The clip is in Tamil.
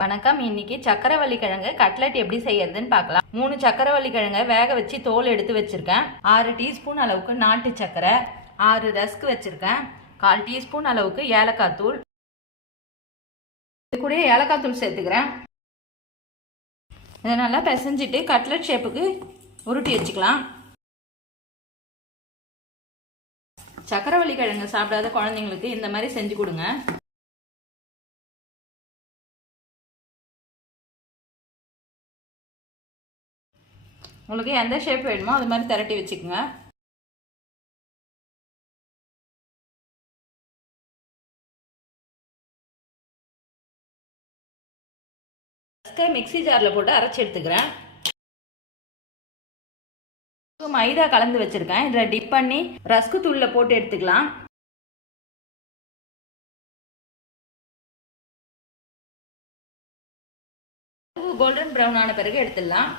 வணக்கம். இன்னைக்கு சக்கரவள்ளி கிழங்கு கட்லெட் எப்படி செய்யறதுன்னு பார்க்கலாம். 3 சக்கரவள்ளி கிழங்கை வேக வச்சு தோல் எடுத்து வச்சிருக்கேன். 6 டீஸ்பூன் அளவுக்கு நாட்டு சக்கரை, 6 ரஸ்க் வச்சிருக்கேன். 1/4 டீஸ்பூன் அளவுக்கு ஏலக்காய் தூள், இது கூட ஏலக்காய் தூள் சேர்த்துக்கிறேன். இதை நல்லா பிசைஞ்சிட்டு கட்லெட் ஷேப்புக்கு உருட்டி வச்சுக்கலாம். சக்கரவள்ளி கிழங்கு சாப்பிடாத குழந்தைங்களுக்கு இந்த மாதிரி செஞ்சு கொடுங்க. உங்களுக்கு எந்த ஷேப் வேணுமோ அது மாதிரி திரட்டி வச்சுக்கோங்க. மிக்ஸி ஜாரில் போட்டு அரைச்சி எடுத்துக்கிறேன். மைதா கலந்து வச்சிருக்கேன். இதில் டிப் பண்ணி ரஸ்கு தூளில் போட்டு எடுத்துக்கலாம். கோல்டன் ப்ரௌன் ஆன பிறகு எடுத்துடலாம்.